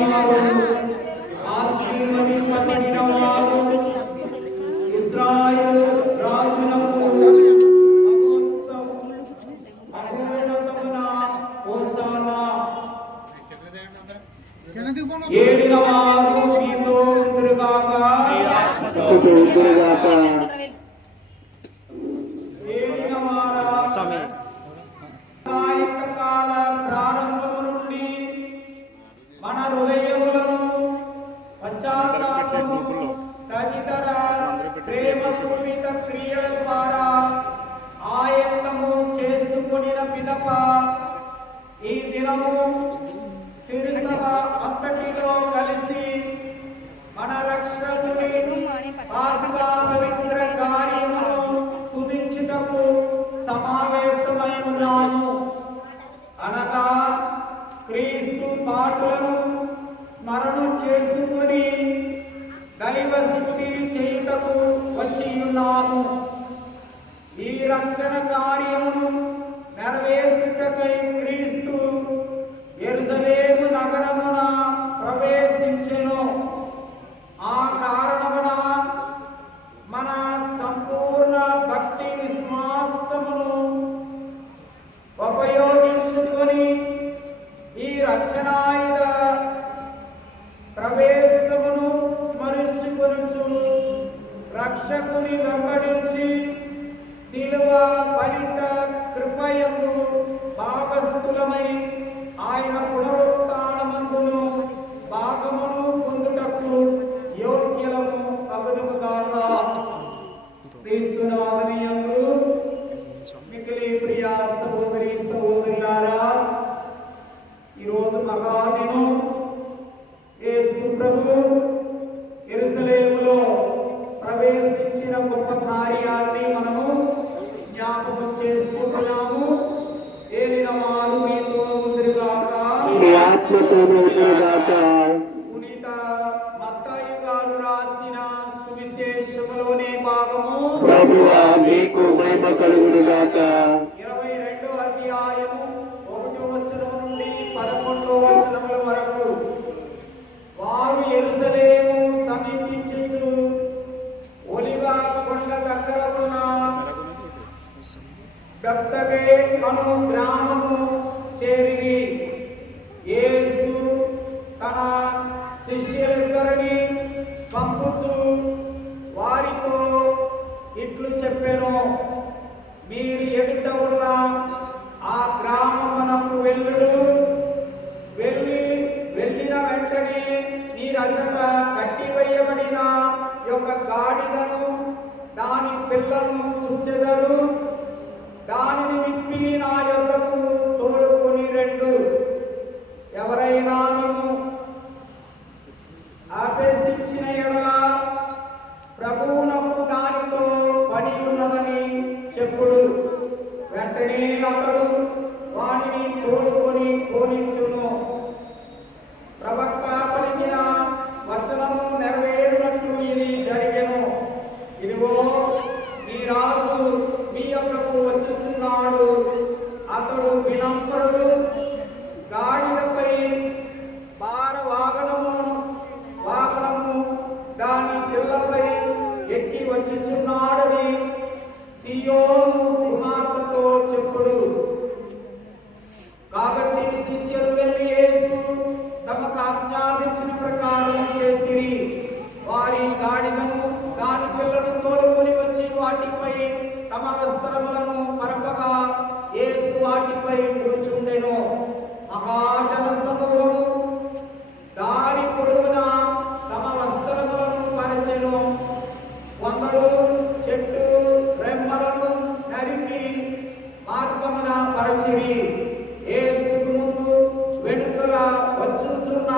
వారు ఆశీర్వదింపబడిన వారు ఇశ్రాయేలు రాజులకు మహోన్నతమున హోసానా. ఏలిన వారు మీతో ఉందురుగాక. ఏలిన వారా కాల ప్రారంభము నుండి మన హృదయములను పశ్చాత్తాపము తదితర ప్రేమపూరిత క్రియల ద్వారా ఆయత్తము చేసుకొనిన పిదప ఈ దినము తిరుసభ అంతటిలో కలిసి మన రక్షకుని పాస్కా పవిత్ర కార్యమును స్తుతించుటకు సమావేశమై ఉన్నాము. అనగా క్రీస్తు పాటలను స్మరణ చేసుకుని దైవ స్తుతి చేయుటకు వచ్చి ఉన్నాము. ఈ రక్షణ కార్యమును నెరవేర్చుటకై క్రీస్తు యెరూషలేము నగరమున ప్రవేశించెను. ఆ కారణమున మన సంపూర్ణ భక్తి విశ్వాసమును ఉపయోగించుకొని ఈ రక్షణాయుధ ప్రవేశమును స్మరించుకొనుచు రక్షకుని వెంబడించి శిలువ ఫలిత కృపయందు భాగస్థులమై ఆయన పునరుత్థానమందును భాగమును పొందుటకు యోగ్యులము అగుదుముగాక. క్రీస్తునాథుని యందు మిక్కిలి ప్రియ సహోదరి సహోదరులారా, ఈరోజు మహాదినం. యేసు ప్రభు యెరూషలేములో ప్రవేశించిన గొప్ప కార్యాన్ని మనము జ్ఞాపకం చేసుకుంటున్నాము. ఏలిన వారు మీతో ఉందురుగాక. పునీత మత్తయి గారు రాసిన సువిశేషములోని భాగము 22వ అధ్యాయము 1వ వచనం నుండి 11వ వచనముల వరకు. వారు యెరూషలేము సమీపించుచు ఒలివ కొండ దగ్గర ఉన్న బెత్ఫగే అను గ్రామము చేరిరి. యేసు తన శిష్యులిద్దరిని పంపుచు వారితో ఇట్లు చెప్పెను, మీరు ఎదుట ఉన్న ఆ గ్రామమునకు వెళ్ళుడు. వెళ్ళిన వెంటనే ఈ రచన కట్టివేయబడిన యొక్క గాడిదను దాని పిల్లను చూచెదరు. దానిని విప్పి నా యొద్దకు తోడుకొని రెండు. ఎవరైనా మేము ఆపేక్షించిన ఎడల ప్రభువునకు దానితో పని ఉన్నదని చెప్పుడు. వెంటనే అతడు వానిని తోడుకొని పోనిచ్చును. ప్రవక్త పలికిన వచనము నెరవేరునట్లు ఇది జరిగెను. ఇదిగో ఈ రాజు మీ యొద్దకు వచ్చుచున్నాడు. అతడు వినమ్రుడు, గాడిదపై వాగనము దాని చిల్లపై ఎక్కి వచ్చుచున్నాడని సీయోను కుమార్తెతో చెప్పుడు. కాబట్టి శిష్యులు వెళ్ళి యేసు తమకు ఆజ్ఞాపించిన ప్రకారం చేసిరి. వారి గాడిదను దాని పిల్లను తోలుకొని వచ్చి వాటిపై తమ వస్త్రములను పరపగా యేసు వాటిపై కూర్చుండెను. మహాజన సమూహము దారి పొడవునా తమ వస్త్రములను పరిచెను. కొందరు చెట్టు రెమ్మలను నరికి మార్గమున పరచిరి. యేసుకు ముందు వెనుకల వచ్చుచున్న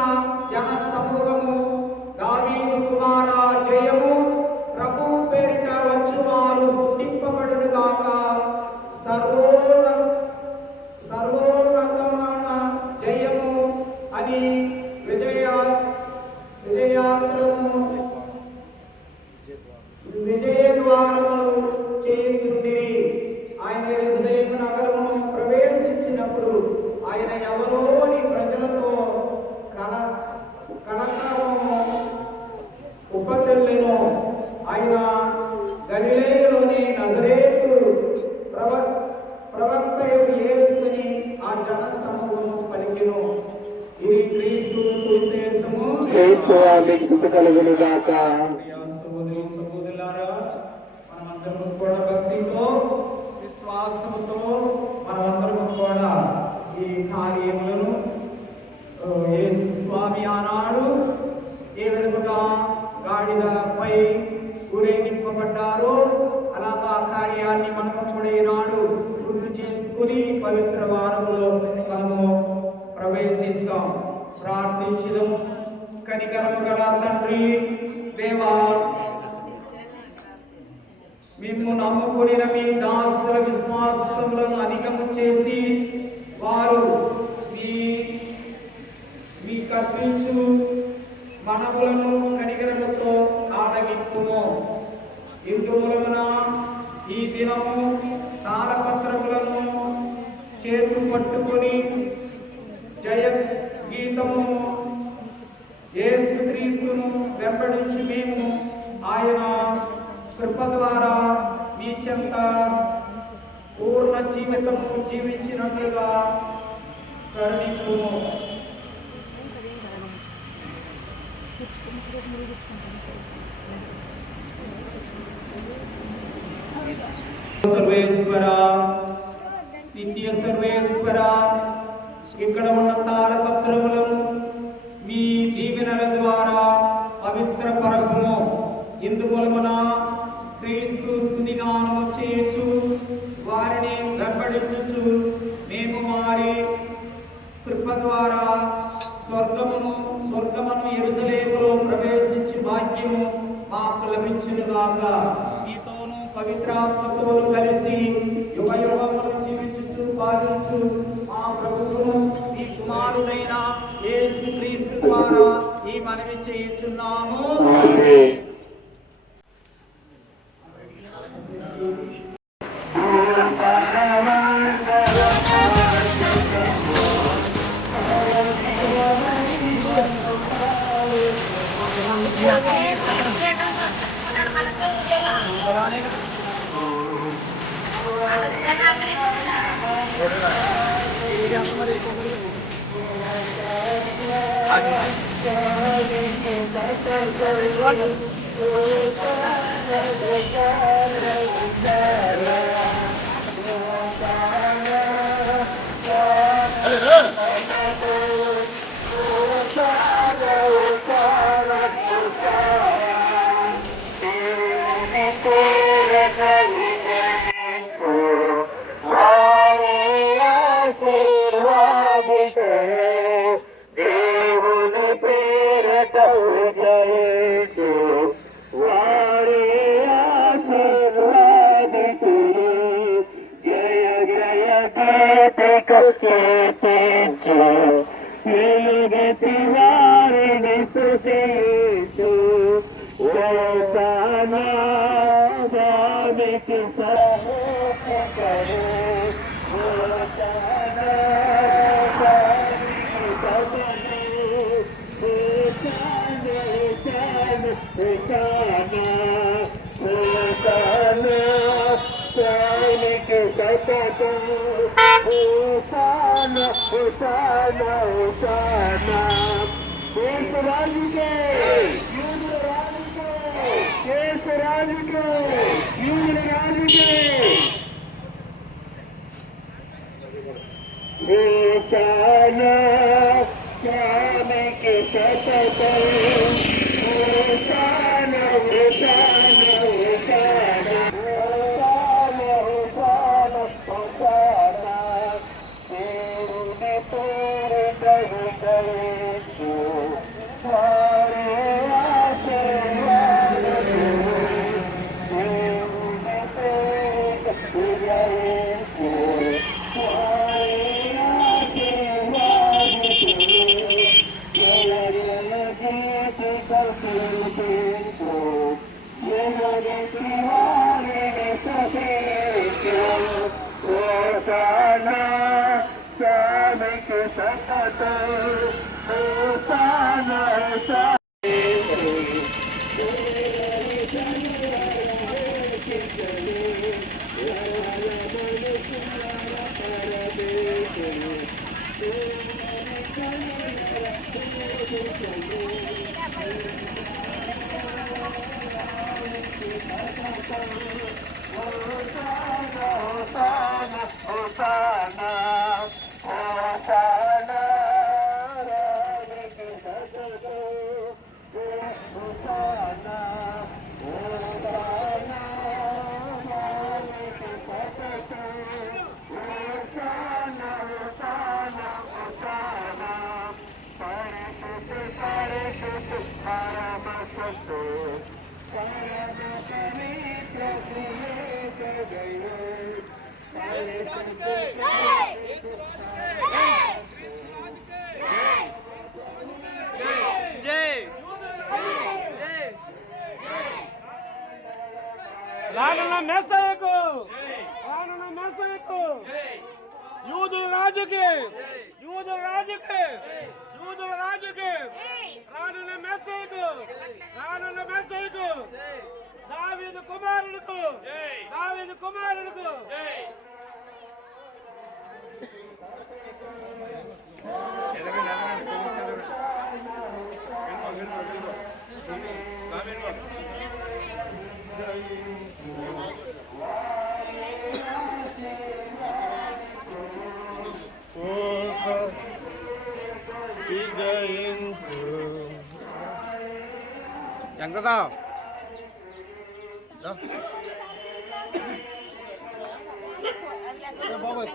జన సమూహము, దావీదు కుమారా జయము, ప్రభువు పేరిట వచ్చువారు స్తుతింపబడును గాక మీకు కలుగును గాక. సహోదరి సహోదరులారా, మనమందరం కూడా భక్తితో విశ్వాసంతో మనమందరం కూడా ఈ కార్యములను యేసు స్వామి ఆనాడు ఏ విధముగా గాడిదపై ఊరేగింపబడ్డారో అలాగా కార్యాన్ని మనము కూడా ఈనాడు గుర్తు చేసుకుని పవిత్ర వారంలో మనము ప్రవేశిస్తాం. ప్రార్థించడం. కనికరము గల తండ్రి దేవా, మేము నమ్ముకుని మీ దాసుల విశ్వాసములను అధికము చేసి వారు మీ కర్పించు మనములను కనికరముతో ఆడగింపుము. ఇందు మూలమున ఈ దినము తాళపత్రములను చేతు పట్టుకొని జయ గీతము యేసుక్రీస్తును వెంబడించి మేము ఆయన కృప ద్వారా మీ చెంత పూర్ణ జీవితము జీవించినట్లుగా కరుణింపుము. సర్వేశ్వర, నిత్య సర్వేశ్వర, ఇక్కడ ఉన్న తాళపత్రములను మీ దీవెనల ద్వారా పవిత్ర పరమును ఇందు మూలమున క్రీస్తు స్తుతిగానము చేయొచ్చు వారిని వెంబడించుచు మేము వారి కృప ద్వారా స్వర్గమును యెరూషలేములో ప్రవేశించి భాగ్యము మాకు లభించునుగాక. మీతోను పవిత్రాత్మతోను కలిసి యుగయుగములు జీవించుచు పాలించు మా ప్రభువును ఈ కుమారుడైన యేసుక్రీస్తు ద్వారా ఈ మనవి చేయుచున్నాము. Thank you. రానున్న మెస్సయ్యకు, రానున్న మెస్సయ్యకు, యూదుల రాజుకి, యూదుల రాజుకి, యూదుల రాజుకి, రానున్న మెస్సయ్యకు, రానున్న మెస్సయ్యకు, దావీదు కుమారుడుకు, దావీదు కుమారుడుకు. ఎంతదా బాబాయ్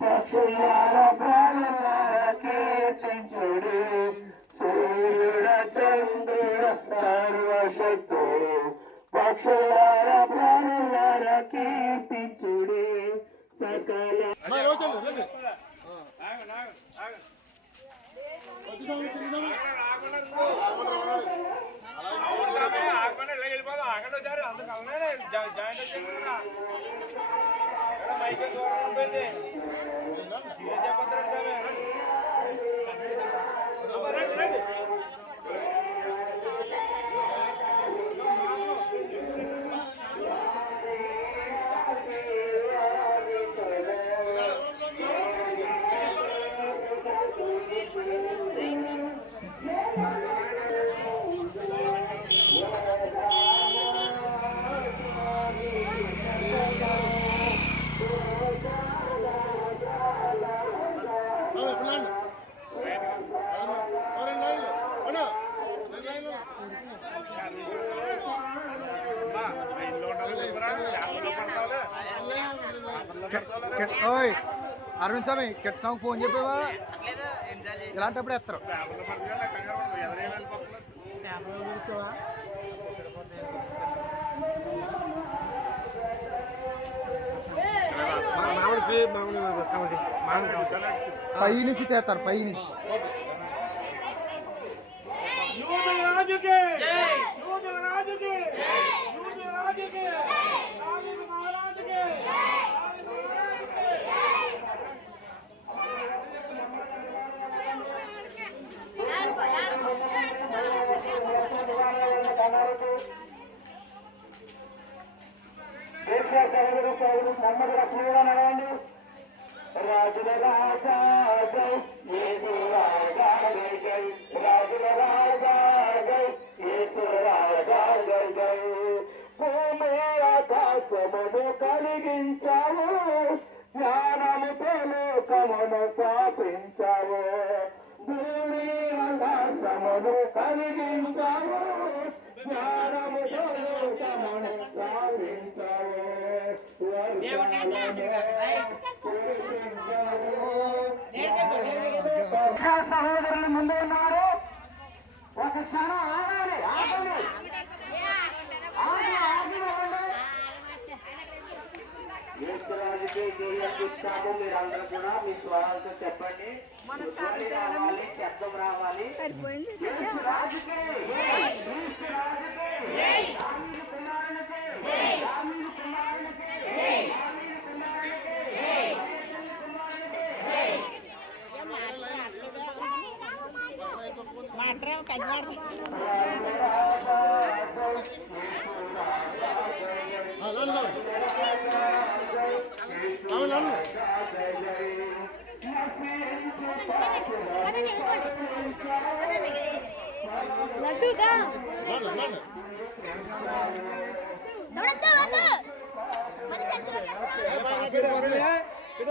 పక్షులార ప్రాణులార కీర్తించుడు, సూర్యుడ చంద్రుడ సర్వశక్తుడు. పక్షులార ప్రాణులార కీర్తించుడు, సకల అరవింద్ స్వామి కెట్ సాంగ్ ఫోన్ చెప్పావా? ఇలాంటప్పుడు ఎత్తరు పై నుంచి తెస్తారు, పై నుంచి. రాజుల రాజా జై, యేసు రాజా జై, రాజుల రాజా జై, యేసు రాజా జై. భూమి ఆకాశమును కలిగించావు, జ్ఞానముతో లోకమును స్థాపించావు. భూమి ఆకాశమును కలిగించావు, జ్ఞానముతో లోకమును స్థాపించావు. సహోదరులు ముందు ఉన్నారు, ఒక క్షణం ఆగాలి, ఆగండి, ఆగి ఆగి ఉండండి. ఇస్తాము. మీరందరూ కూడా మీ స్వరాలతో చెప్పండి. ధ్వని రావాలి, శబ్దం రావాలి. యేసు రాజుకే, క్రీస్తు రాజుకే, దావీదు కుమారునికే, దావీదు కుమారునికే, దావీదు కుమారునికే, దావీదు కుమారునికే. లడ్డుగా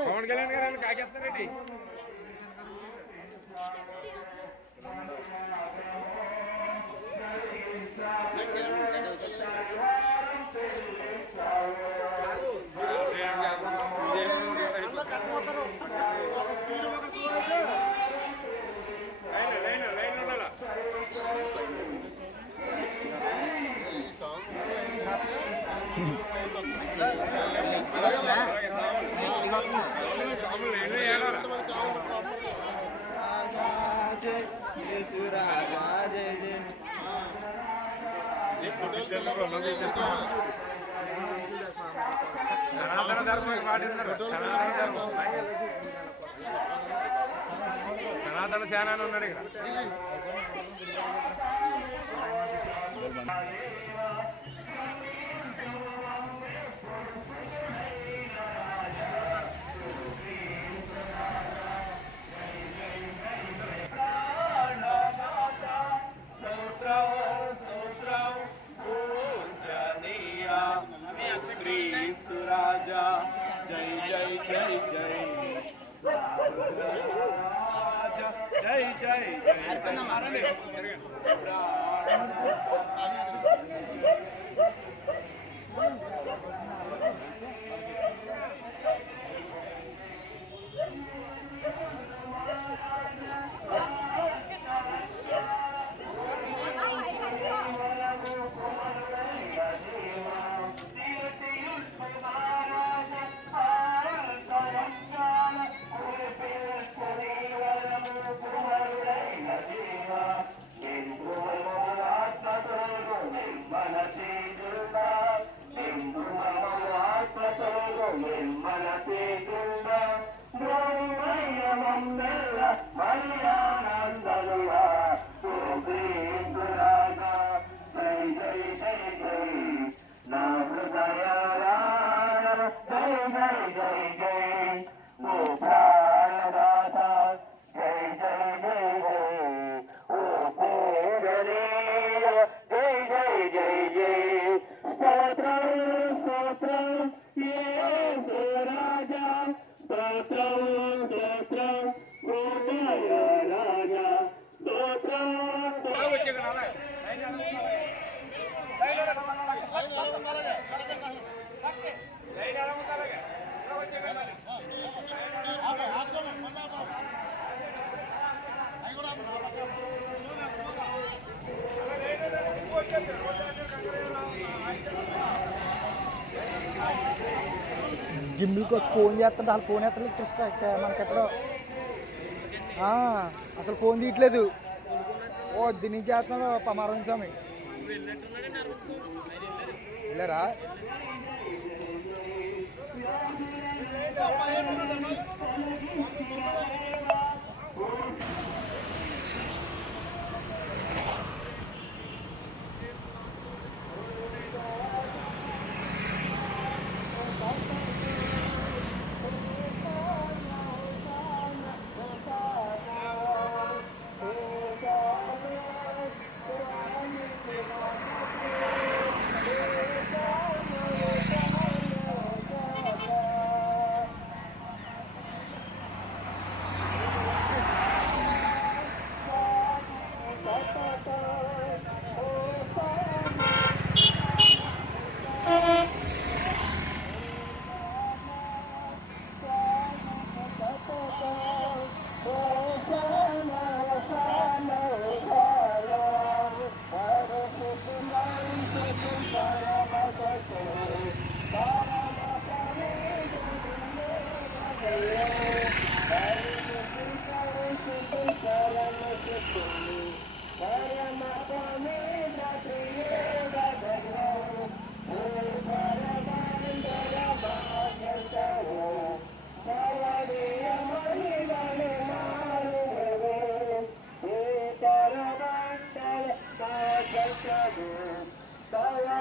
పవన్ కళ్యాణ్ గారు కాకేస్తారండి. లైన్ ఉండాలా. సనాతన ధర్మం పాటిస్తున్నారు. సనాతన సేనాని ఉన్నాడు ఇక్కడ. క్రీస్తు రాజా జై జై జై జై జై జై జిమ్కి వచ్చి ఫోన్ చేస్తుంటే వాళ్ళు ఫోన్ ఎత్తలేదు. మనకెక్కడో అసలు ఫోన్ తీయట్లేదు. ఓ దీని చేస్తున్నాడు పమారం స్వామి. వెళ్ళారా?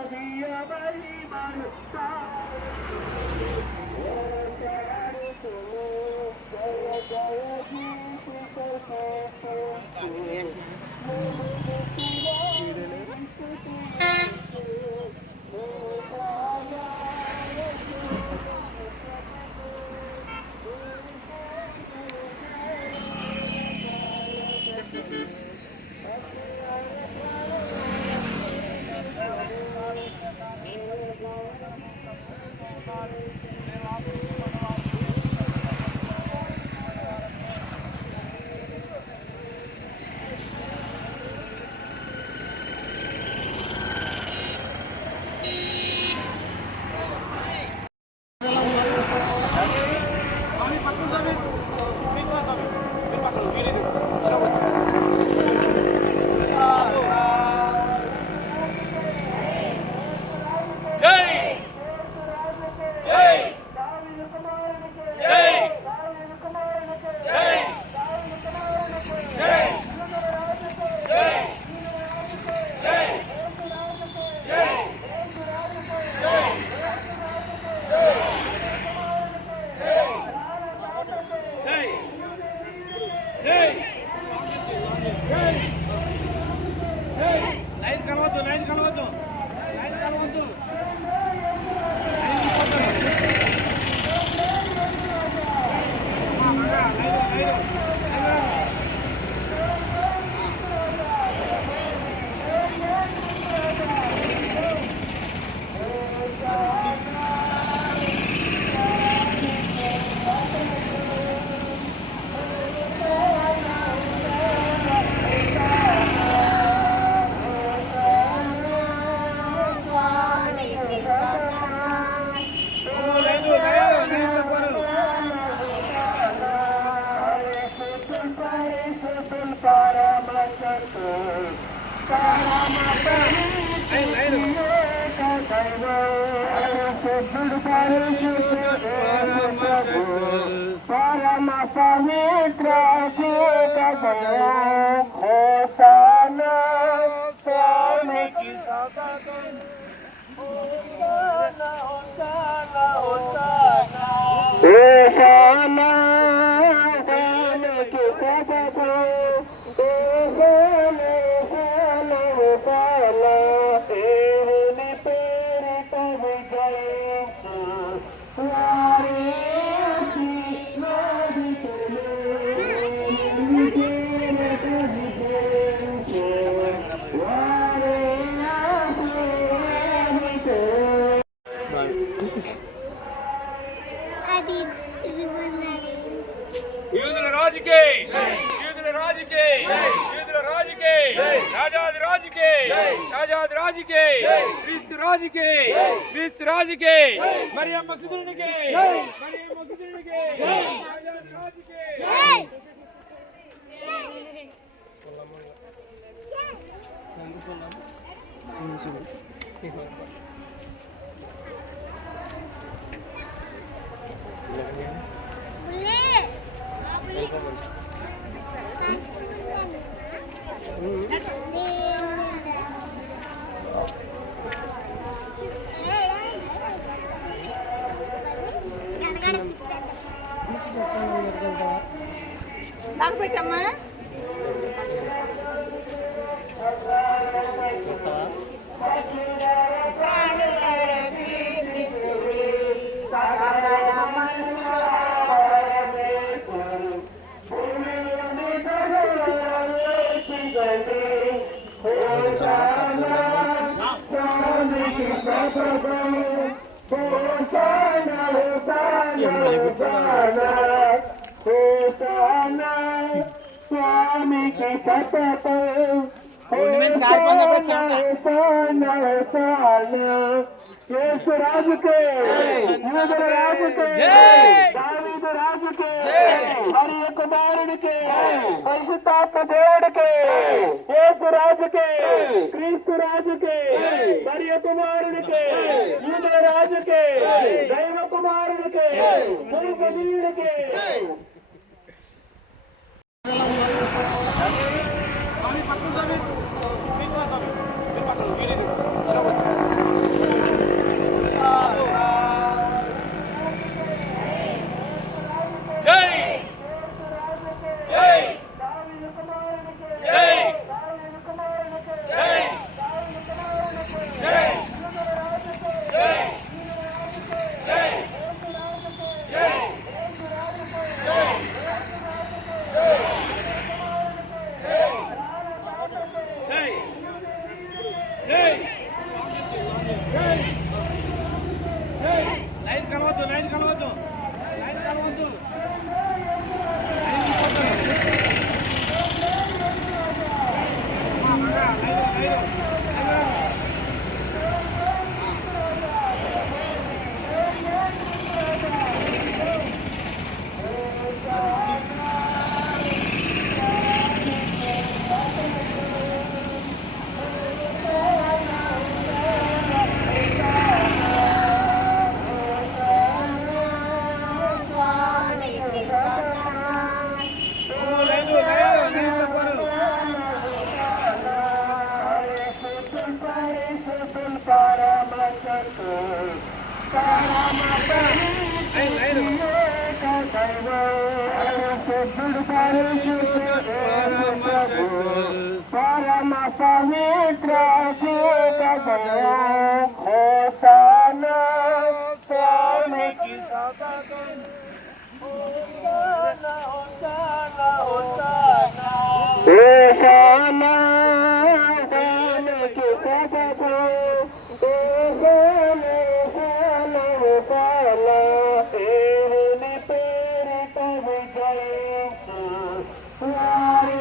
మహీయ మహిమను జయ జయ పరమ పవిత్ర హోసానా స్వామికి హోసానా స్వామికి సతతం హోసానా హోసానా హోసానా దేవుని పేరిట విజయించు యూదుల రాజుకి యూదుల రాజుకి యూదుల రాజుకి రాజాది రాజుకి రాజాది రాజుకి క్రీస్తు రాజుకి క్రీస్తు రాజుకి మరియమ్మ సుతునికి మరియమ్మ సుతునికి రాజాది రాజుకి నాకు పెట్టమ్మా స్వామికి సతతం యేసు రాజుకే యూదుల రాజుకే దావీదు రాజుకే మరియ కుమారుడికే పరిశుద్ధాత్మ దేవుడికే యేసు రాజుకే క్రీస్తు రాజుకే మరియ కుమారుడికే యూదుల రాజుకే దైవ కుమారుడికే గురుపదీయుడికే పక్కన పరమ పవిత్ర హోసానా స్వామికి సతతం హోసానా హోసానా హోసానా హోసానా స్వామికి సతతం హోసానా హోసానా హోసానా దేవుని పేరిట విజయించు వారి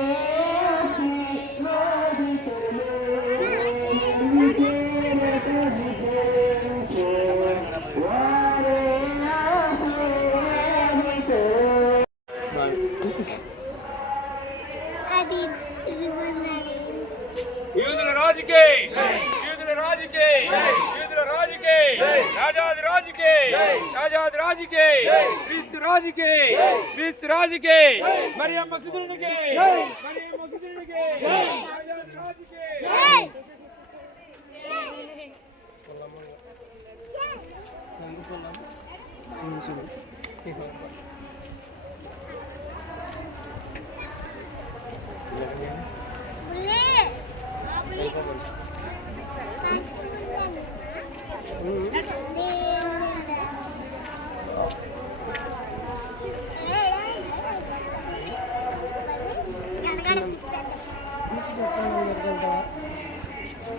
యూదుల రాజుకే యూదుల రాజుకే యూదుల రాజుకే రాజాది రాజుకే రాజాది రాజుకే క్రీస్తు రాజుకే క్రీస్తు రాజుకే మరియమ్మ సుతునికి మరియమ్మ సుతునికి రాజాది రాజుకే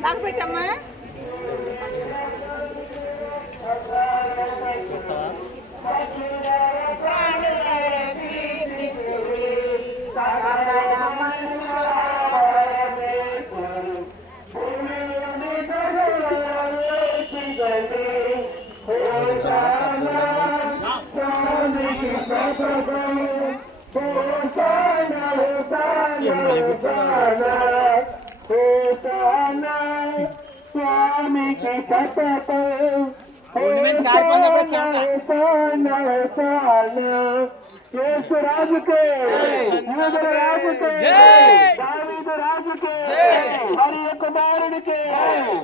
నాకు పెట్టమ్మా. స్వామికి సతతం యేసు రాజుకే యూదుల రాజుకే దావీదు రాజుకే మరి కుమారుడికే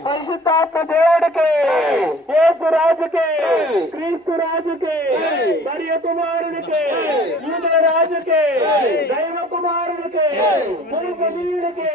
పరిశుద్ధాత్మ దేవుడికే యేసు రాజుకే క్రీస్తు రాజుకే మరి కుమారుడికే యూదుల రాజుకే దైవ కుమారుడికే గురుపదీయుడికే